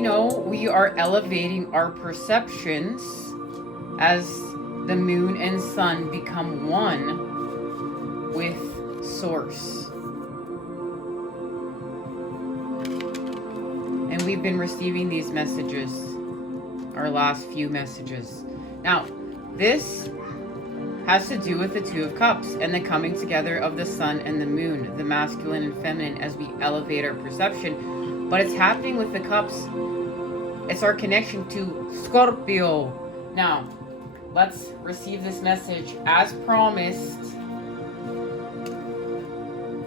we know, we are elevating our perceptions as the moon and sun become one with Source. And we've been receiving these messages, our last few messages. Now, this has to do with the Two of Cups and the coming together of the sun and the moon, the masculine and feminine, as we elevate our perception. But it's happening with the cups. It's our connection to Scorpio. Now, let's receive this message as promised.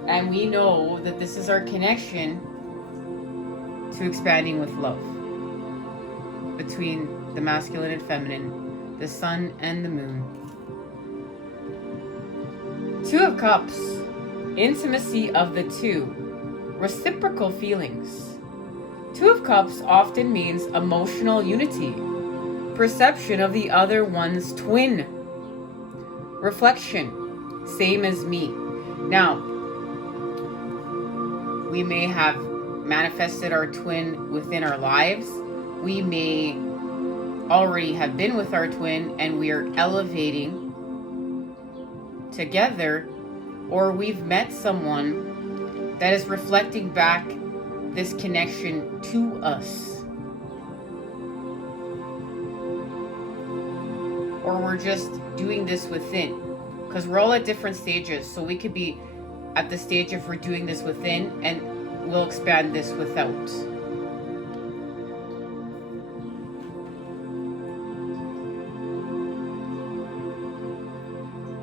And we know that this is our connection to expanding with love between the masculine and feminine, the sun and the moon. Two of Cups, intimacy of the two, reciprocal feelings. Two of Cups often means emotional unity, perception of the other one's twin, reflection, same as me. Now, we may have manifested our twin within our lives. We may already have been with our twin and we are elevating together, or we've met someone that is reflecting back this connection to us, or we're just doing this within, because we're all at different stages. So we could be at the stage of we're doing this within and we'll expand this without.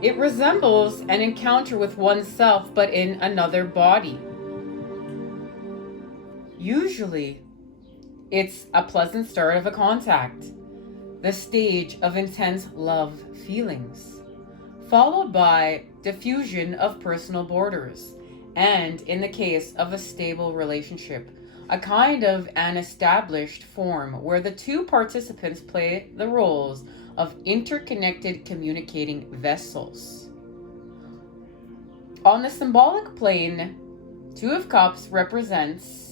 It resembles an encounter with oneself, but in another body. Usually, it's a pleasant start of a contact, the stage of intense love feelings, followed by diffusion of personal borders, and in the case of a stable relationship, a kind of an established form where the two participants play the roles of interconnected communicating vessels. On the symbolic plane, Two of Cups represents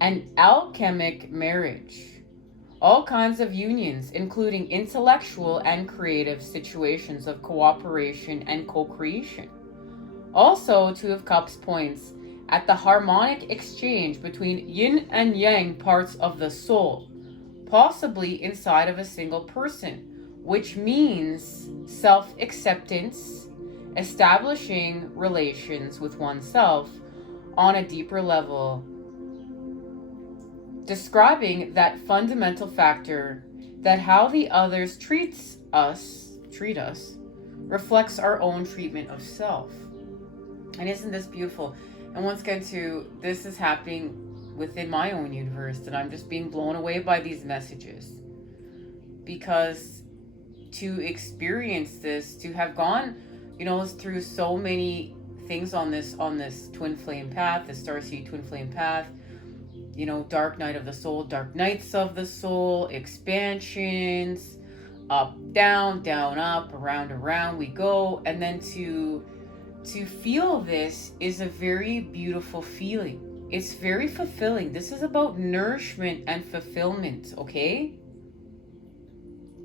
an alchemic marriage. All kinds of unions, including intellectual and creative situations of cooperation and co-creation. Also, Two of Cups points at the harmonic exchange between yin and yang parts of the soul, possibly inside of a single person, which means self-acceptance, establishing relations with oneself on a deeper level, describing that fundamental factor that how the others treat us reflects our own treatment of self. And isn't this beautiful? And once again, too, this is happening within my own universe, and I'm just being blown away by these messages, because to experience this, to have gone, through so many things on this twin flame path, the Starseed twin flame path, dark night of the soul, dark nights of the soul, expansions, up, down, up, around we go. And then to feel this is a very beautiful feeling. It's very fulfilling. This is about nourishment and fulfillment, okay?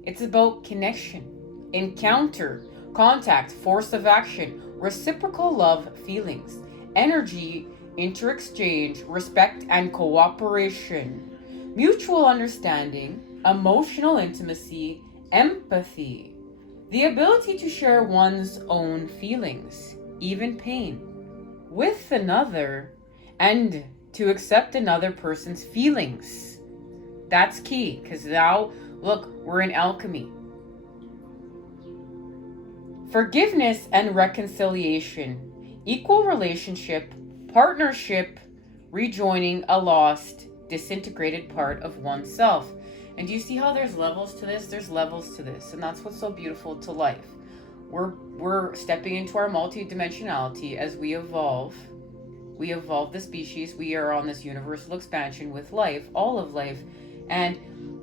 It's about connection, encounter, contact, force of action, reciprocal love feelings, energy, interexchange, respect and cooperation, mutual understanding, emotional intimacy, empathy, the ability to share one's own feelings, even pain, with another, and to accept another person's feelings. That's key, because now, look, we're in alchemy. Forgiveness and reconciliation, equal relationship, partnership, rejoining a lost, disintegrated part of oneself. And do you see how there's levels to this? There's levels to this, and that's what's so beautiful to life. We're stepping into our multidimensionality as we evolve. We evolve the species. We are on this universal expansion with life, all of life, and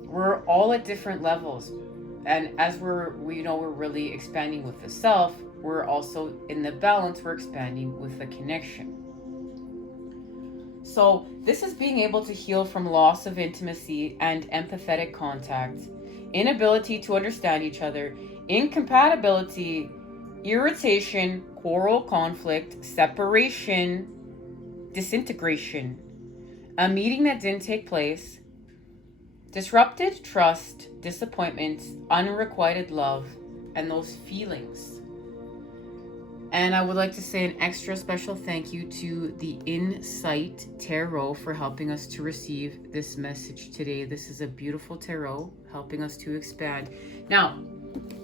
we're all at different levels. And as we're really expanding with the self, we're also in the balance, we're expanding with the connection. So this is being able to heal from loss of intimacy and empathetic contact, inability to understand each other, incompatibility, irritation, quarrel, conflict, separation, disintegration, a meeting that didn't take place, disrupted trust, disappointments, unrequited love, and those feelings. And I would like to say an extra special thank you to the Insight Tarot for helping us to receive this message today. This is a beautiful tarot helping us to expand. Now,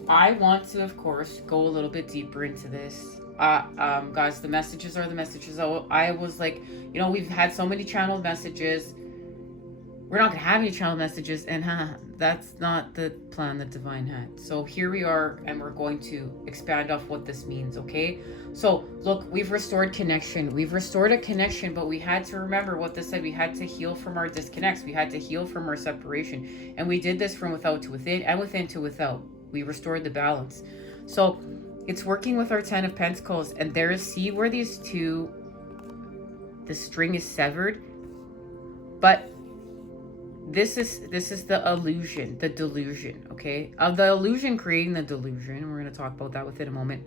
I want to, of course, go a little bit deeper into this. Guys, the messages are the messages. I was like, you know, we've had so many channeled messages. We're not going to have any channel messages, and that's not the plan that Divine had. So here we are, and we're going to expand off what this means, okay? So, look, we've restored connection. We've restored a connection, but we had to remember what this said. We had to heal from our disconnects. We had to heal from our separation. And we did this from without to within and within to without. We restored the balance. So, it's working with our 10 of Pentacles, and there is, see where these two, the string is severed, but this is the illusion, the delusion, okay? Of the illusion creating the delusion. We're going to talk about that within a moment.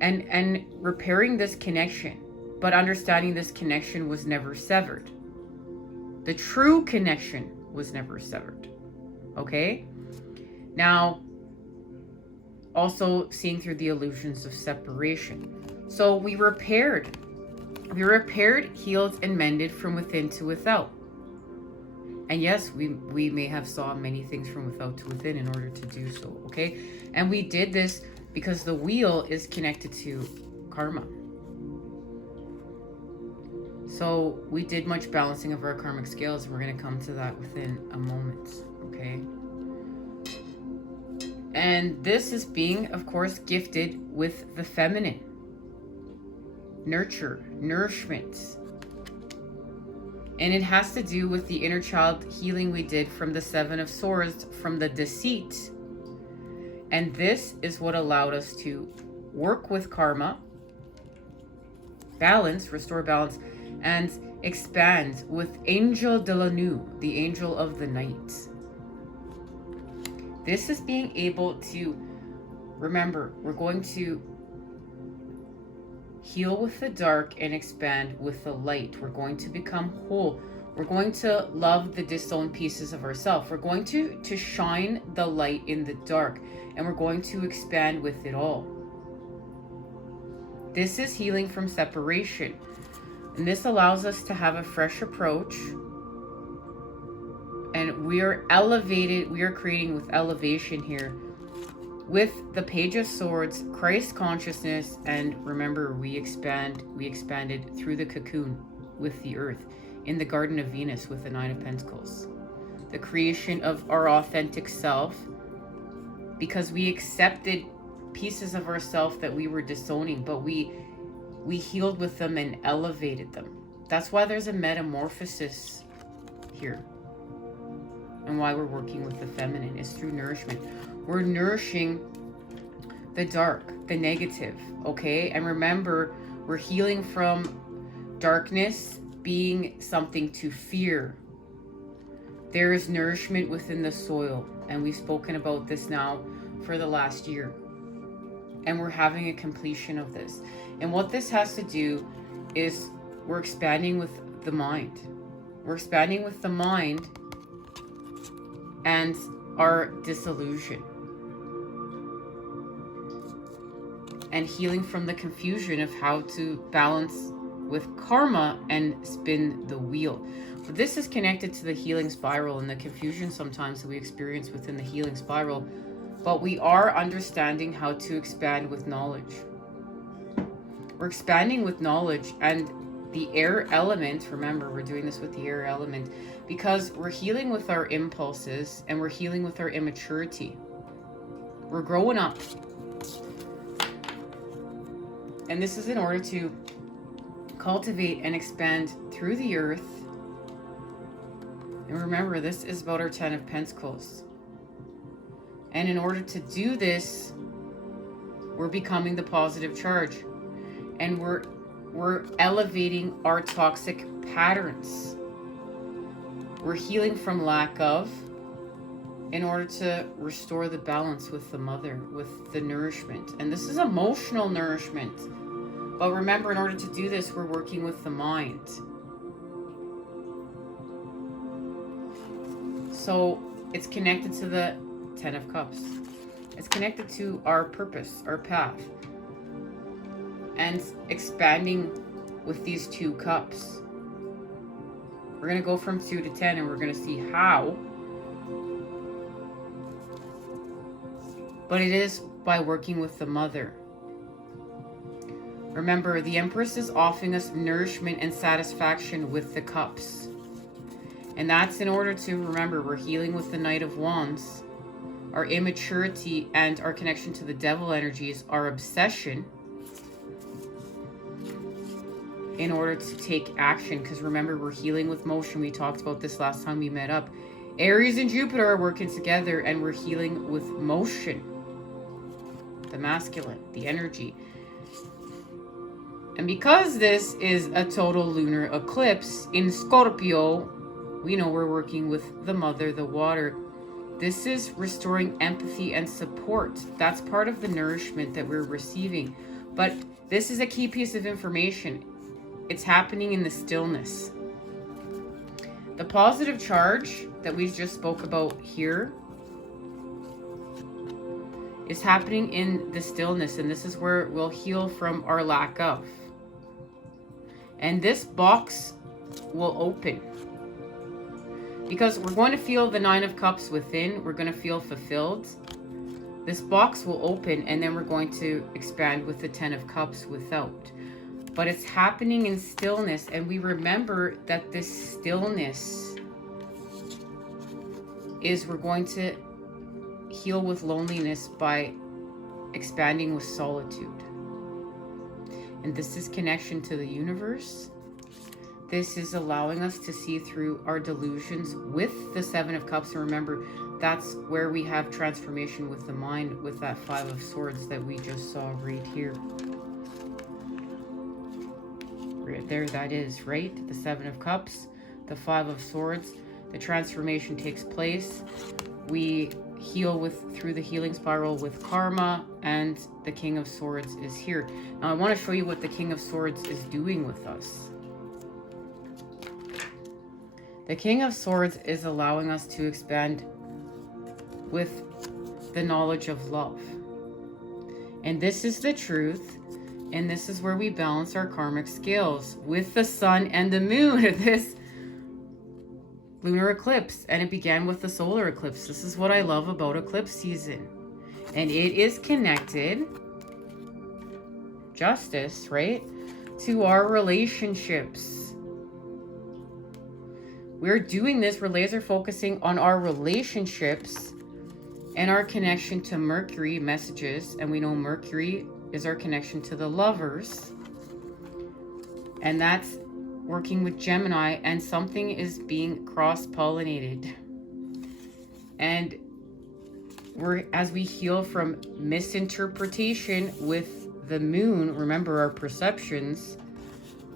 And repairing this connection, but understanding this connection was never severed. The true connection was never severed, okay? Now, also seeing through the illusions of separation. So we repaired, healed, and mended from within to without. And yes, we may have saw many things from without to within in order to do so, okay? And we did this because the wheel is connected to karma. So we did much balancing of our karmic scales, and we're going to come to that within a moment, okay? And this is being, of course, gifted with the feminine. Nurture, nourishment. And it has to do with the inner child healing we did from the 7 of Swords, from the deceit. And this is what allowed us to work with karma, balance, restore balance, and expand with Angel de la Nuit, the angel of the night. This is being able to, remember, we're going to heal with the dark and expand with the light. We're going to become whole. We're going to love the disowned pieces of ourselves. We're going to shine the light in the dark, and we're going to expand with it all. This is healing from separation, and this allows us to have a fresh approach, and we are elevated. We are creating with elevation here. With the Page of Swords, Christ consciousness, and remember, we expanded through the cocoon with the earth, in the Garden of Venus with the 9 of Pentacles. The creation of our authentic self, because we accepted pieces of ourself that we were disowning, but we healed with them and elevated them. That's why there's a metamorphosis here. And why we're working with the feminine is through nourishment. We're nourishing the dark, the negative, okay? And remember, we're healing from darkness being something to fear. There is nourishment within the soil, and we've spoken about this now for the last year. And we're having a completion of this. And what this has to do is we're expanding with the mind. We're expanding with the mind and our disillusion. And healing from the confusion of how to balance with karma and spin the wheel. But this is connected to the healing spiral and the confusion sometimes that we experience within the healing spiral. But we are understanding how to expand with knowledge. We're expanding with knowledge, and the air element, remember, we're doing this with the air element because we're healing with our impulses and we're healing with our immaturity. We're growing up. And this is in order to cultivate and expand through the earth. And remember, this is about our 10 of Pentacles. And in order to do this, we're becoming the positive charge. And we're we're elevating our toxic patterns. We're healing from lack of in order to restore the balance with the mother, with the nourishment. And this is emotional nourishment. But remember, in order to do this, we're working with the mind. So it's connected to the 10 of Cups. It's connected to our purpose, our path. And expanding with these 2 cups. We're going to go from 2 to 10 and we're going to see how. But it is by working with the mother. Remember, the Empress is offering us nourishment and satisfaction with the cups. And that's in order to remember we're healing with the Knight of Wands. Our immaturity and our connection to the devil energies, our obsession, in order to take action. Because remember, we're healing with motion. We talked about this last time we met up. Aries and Jupiter are working together and we're healing with motion. The masculine, the energy. And because this is a total lunar eclipse in Scorpio, we know we're working with the mother, the water. This is restoring empathy and support. That's part of the nourishment that we're receiving. But this is a key piece of information. It's happening in the stillness. The positive charge that we just spoke about here is happening in the stillness. And this is where we'll heal from our lack of. And this box will open. Because we're going to feel the 9 of Cups within. We're going to feel fulfilled. This box will open and then we're going to expand with the 10 of Cups without. But it's happening in stillness. And we remember that this stillness is we're going to heal with loneliness by expanding with solitude. And this is connection to the universe. This is allowing us to see through our delusions with the 7 of Cups. And remember, that's where we have transformation with the mind, with that 5 of Swords that we just saw right here. Right there, that is, right? The 7 of Cups, the 5 of Swords. The transformation takes place. We heal through the healing spiral with karma, and the King of Swords is here. Now I want to show you what the King of Swords is doing with us. The King of Swords is allowing us to expand with the knowledge of love. And this is the truth. And this is where we balance our karmic scales with the sun and the moon of this lunar eclipse. And it began with the solar eclipse. This is what I love about eclipse season. And it is connected, justice, right, to our relationships. We're doing this, we're laser focusing on our relationships and our connection to Mercury messages. And we know Mercury is our connection to the lovers. And that's working with Gemini, and something is being cross-pollinated. And as we heal from misinterpretation with the moon, remember our perceptions.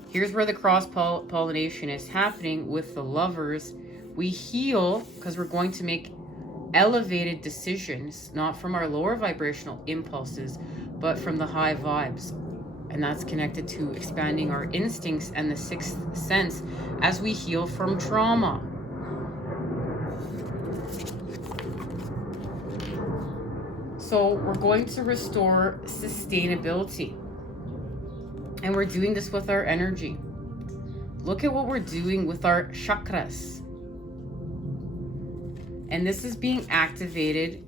Here's where the cross-pollination is happening with the lovers. We heal because we're going to make elevated decisions, not from our lower vibrational impulses, but from the high vibes. And that's connected to expanding our instincts and the 6th sense as we heal from trauma. So we're going to restore sustainability. And we're doing this with our energy. Look at what we're doing with our chakras. And this is being activated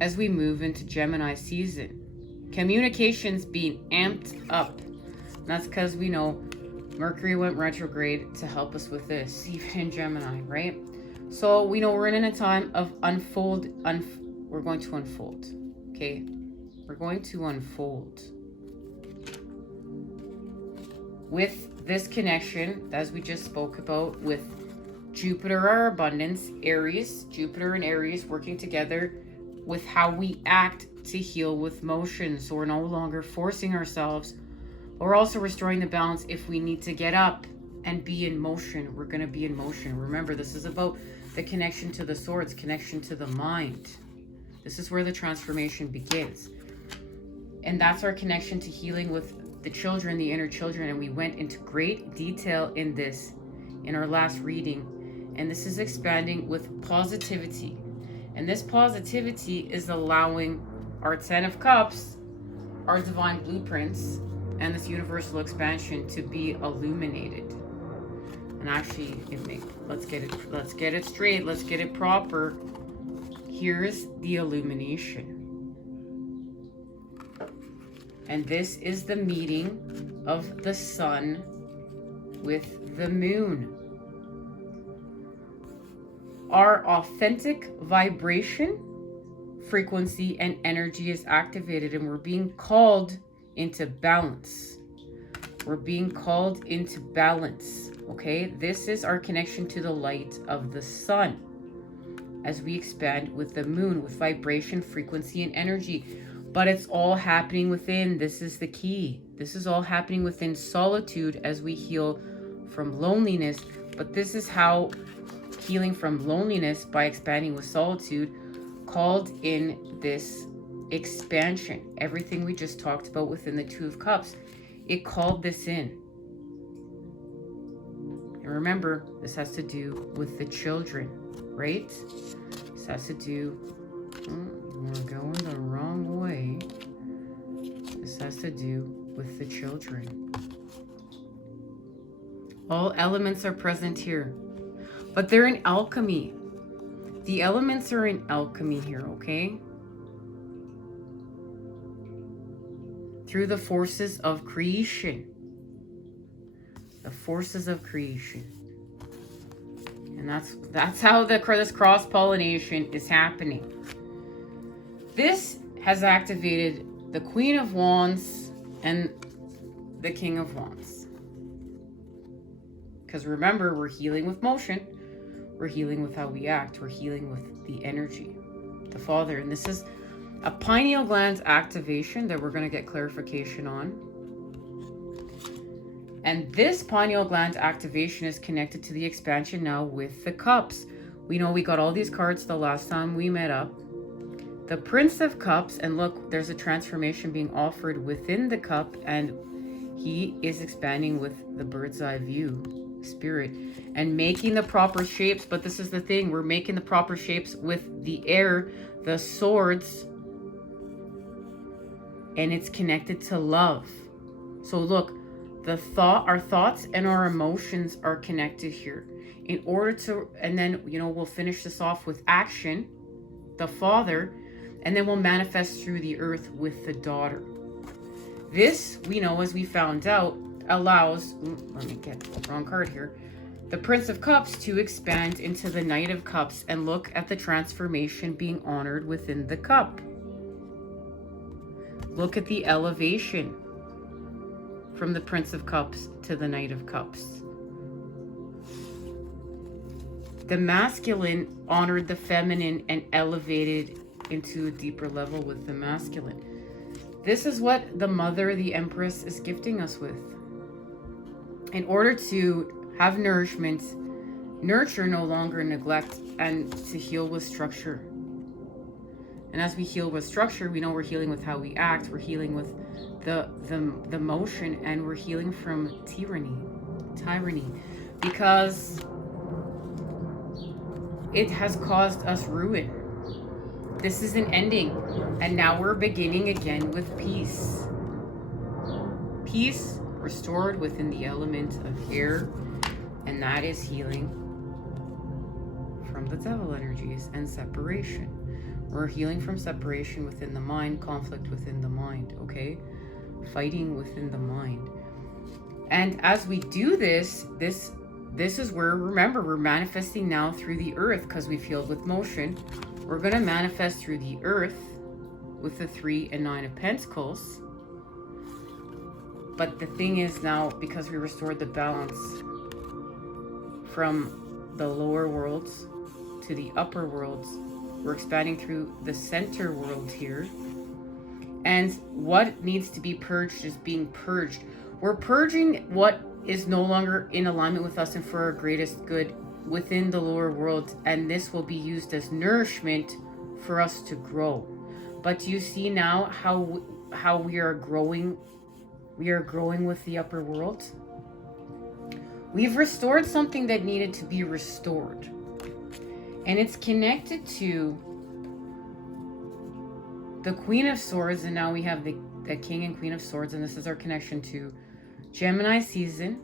as we move into Gemini season. Communications being amped up. And that's because we know Mercury went retrograde to help us with this, even in Gemini, right? So we know we're in a time of we're going to unfold, okay? We're going to unfold. With this connection, as we just spoke about, with Jupiter, our abundance, Aries, Jupiter and Aries working together with how we act to heal with motion. So we're no longer forcing ourselves We're also restoring the balance if we need to get up and be in motion. We're going to be in motion. Remember, this is about the connection to the swords, connection to the mind. This is where the transformation begins. And that's our connection to healing with the children, the inner children. And we went into great detail in this in our last reading. And this is expanding with positivity. And this positivity is allowing our 10 of Cups, our divine blueprints, and this universal expansion to be illuminated. And actually, let's get it straight, let's get it proper. Here's the illumination. And this is the meeting of the sun with the moon. Our authentic vibration, frequency, and energy is activated, and we're being called into balance. We're being called into balance. Okay, this is our connection to the light of the sun as we expand with the moon, with vibration, frequency, and energy. But it's all happening within. This is the key. This is all happening within solitude as we heal from loneliness. But this is how healing from loneliness by expanding with solitude called in this expansion. Everything we just talked about within the Two of Cups, it called this in. And remember, this has to do with the children, right? This has to do, we're going the wrong way. This has to do with the children. All elements are present here, but they're in alchemy. The elements are in alchemy here, okay? Through the forces of creation. The forces of creation. And that's how this cross-pollination is happening. This has activated the Queen of Wands and the King of Wands. Because remember, we're healing with motion. We're healing with how we act. We're healing with the energy, the Father. And this is a pineal gland activation that we're going to get clarification on. And this pineal gland activation is connected to the expansion now with the cups. We know we got all these cards the last time we met up. The Prince of Cups, and look, there's a transformation being offered within the cup, and he is expanding with the bird's eye view spirit and making the proper shapes. But this is the thing, we're making the proper shapes with the air, the swords, and it's connected to love. So look, our thoughts and our emotions are connected here. In order to, and then, we'll finish this off with action, the Father, and then we'll manifest through the earth with the daughter. This, we know, as we found out, allows, let me get the wrong card here, the Prince of Cups to expand into the Knight of Cups, and look at the transformation being honored within the cup. Look at the elevation from the Prince of Cups to the Knight of Cups. The masculine honored the feminine and elevated into a deeper level with the masculine. This is what the Mother, the Empress, is gifting us with. In order to have nourishment, nurture, no longer neglect, and to heal with structure. And as we heal with structure, we know we're healing with how we act, we're healing with the motion, and we're healing from tyranny, because it has caused us ruin. This is an ending, and now we're beginning again with peace. Peace restored within the element of air, and that is healing from the devil energies and separation. We're healing from separation within the mind, conflict within the mind, okay? Fighting within the mind. And as we do this is where, remember, we're manifesting now through the earth, because we've healed with motion. We're going to manifest through the earth with the 3 and 9 of Pentacles. But the thing is now, because we restored the balance from the lower worlds to the upper worlds, we're expanding through the center world here. And what needs to be purged is being purged. We're purging what is no longer in alignment with us and for our greatest good within the lower world, and this will be used as nourishment for us to grow. But do you see now how we are growing? We are growing with the upper world. We've restored something that needed to be restored, and it's connected to the Queen of Swords, and now we have the King and Queen of Swords, and this is our connection to Gemini season,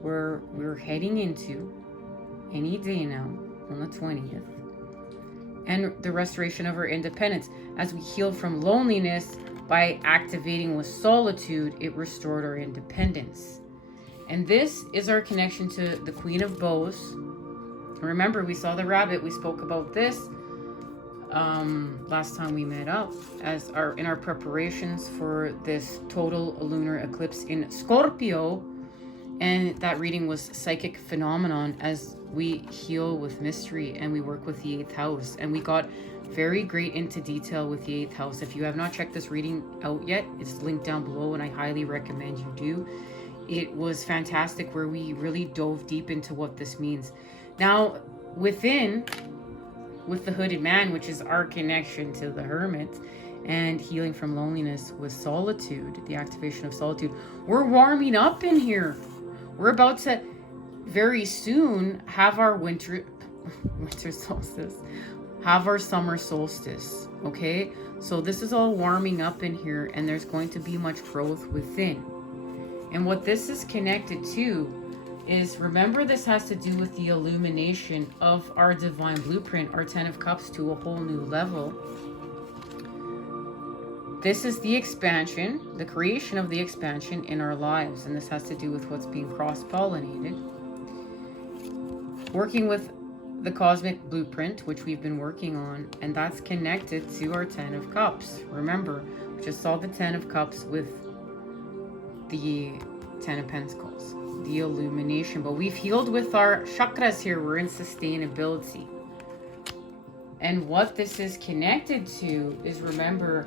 where we're heading into any day now on the 20th, and the restoration of our independence. As we heal from loneliness by activating with solitude, it restored our independence. And this is our connection to the Queen of Bows. Remember, we saw the rabbit. We spoke about this last time we met up as in our preparations for this total lunar eclipse in Scorpio. And that reading was psychic phenomenon as we heal with mystery and we work with the 8th house. And we got very great into detail with the 8th house. If you have not checked this reading out yet, it's linked down below and I highly recommend you do. It was fantastic where we really dove deep into what this means. Now, with the Hooded Man, which is our connection to the Hermit, and healing from loneliness with solitude, the activation of solitude, we're warming up in here. We're about to very soon have our winter solstice, have our summer solstice, okay? So this is all warming up in here, and there's going to be much growth within. And what this is connected to is, remember, this has to do with the illumination of our divine blueprint, our 10 of Cups, to a whole new level. This is the expansion, the creation of the expansion in our lives. And this has to do with what's being cross-pollinated. Working with the cosmic blueprint, which we've been working on, and that's connected to our 10 of Cups. Remember, we just saw the 10 of Cups with the 10 of Pentacles, the illumination, but we've healed with our chakras here. We're in sustainability. And what this is connected to is, remember,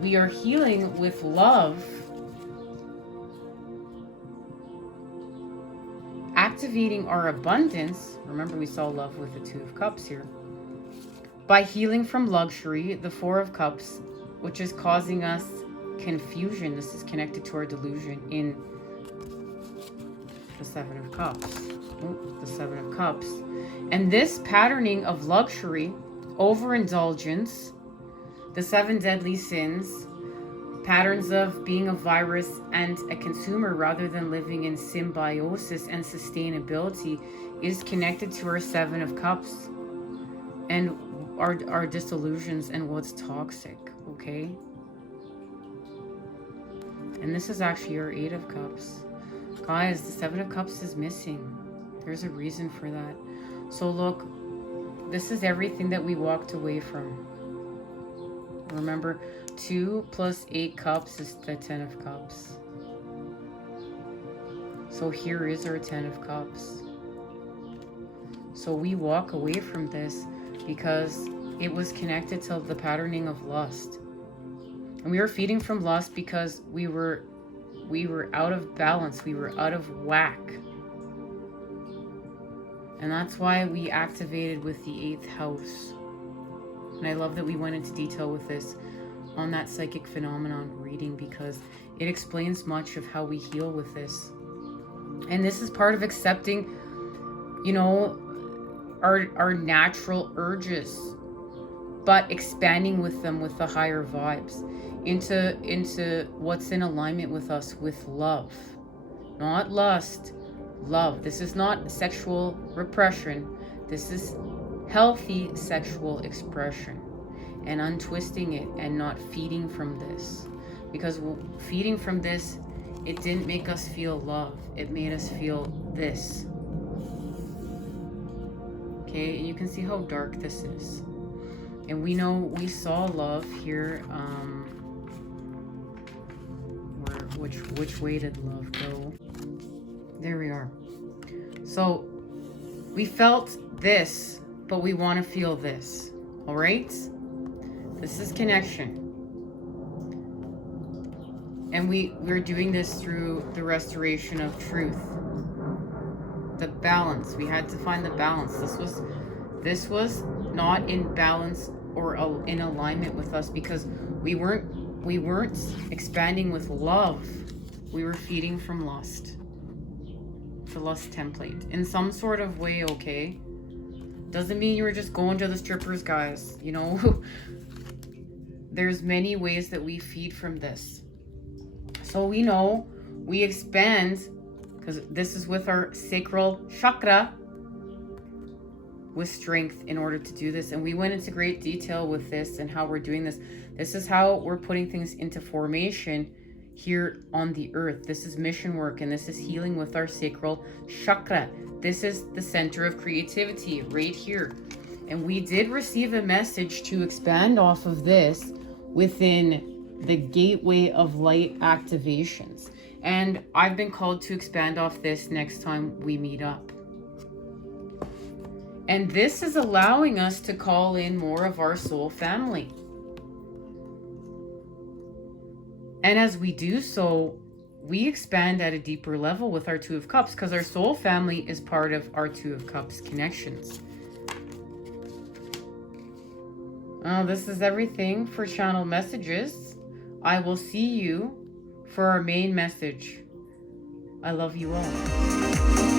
we are healing with love, activating our abundance. Remember, we saw love with the 2 of Cups here. By healing from luxury, the 4 of Cups, which is causing us confusion. This is connected to our delusion in the 7 of Cups. The 7 of Cups. And this patterning of luxury, overindulgence, the 7 deadly sins, patterns of being a virus and a consumer rather than living in symbiosis and sustainability, is connected to our 7 of Cups and our disillusions and what's toxic, okay? And this is actually our 8 of Cups. Guys, the 7 of Cups is missing. There's a reason for that. So look, this is everything that we walked away from. Remember, 2 plus 8 cups is the 10 of Cups. So here is our 10 of Cups. So we walk away from this because it was connected to the patterning of lust. And we were feeding from lust because we were out of balance. We were out of whack. And that's why we activated with the 8th house. And I love that we went into detail with this on that psychic phenomenon reading, because it explains much of how we heal with this. And this is part of accepting, you know, our natural urges, but expanding with them with the higher vibes into what's in alignment with us, with love, not lust, love. This is not sexual repression. This is healthy sexual expression, and untwisting it and not feeding from this, because feeding from this, it didn't make us feel love. It made us feel this. Okay, and you can see how dark this is. And we know we saw love here. Which way did love go? There we are. So we felt this, but we want to feel this. All right? This is connection. And we're doing this through the restoration of truth. The balance. We had to find the balance. This was not in balance or in alignment with us, because we weren't expanding with love. We were feeding from lust. The lust template. In some sort of way, okay? Doesn't mean you were just going to the strippers, guys. You know, there's many ways that we feed from this. So we know we expand, because this is with our sacral chakra, with strength in order to do this. And we went into great detail with this and how we're doing this. This is how we're putting things into formation here on the earth. This is mission work, and this is healing with our sacral chakra. This is the center of creativity right here. And we did receive a message to expand off of this within the gateway of light activations. And I've been called to expand off this next time we meet up. And this is allowing us to call in more of our soul family. And as we do so, we expand at a deeper level with our Two of Cups, because our soul family is part of our Two of Cups connections. Oh, this is everything for channel messages. I will see you for our main message. I love you all.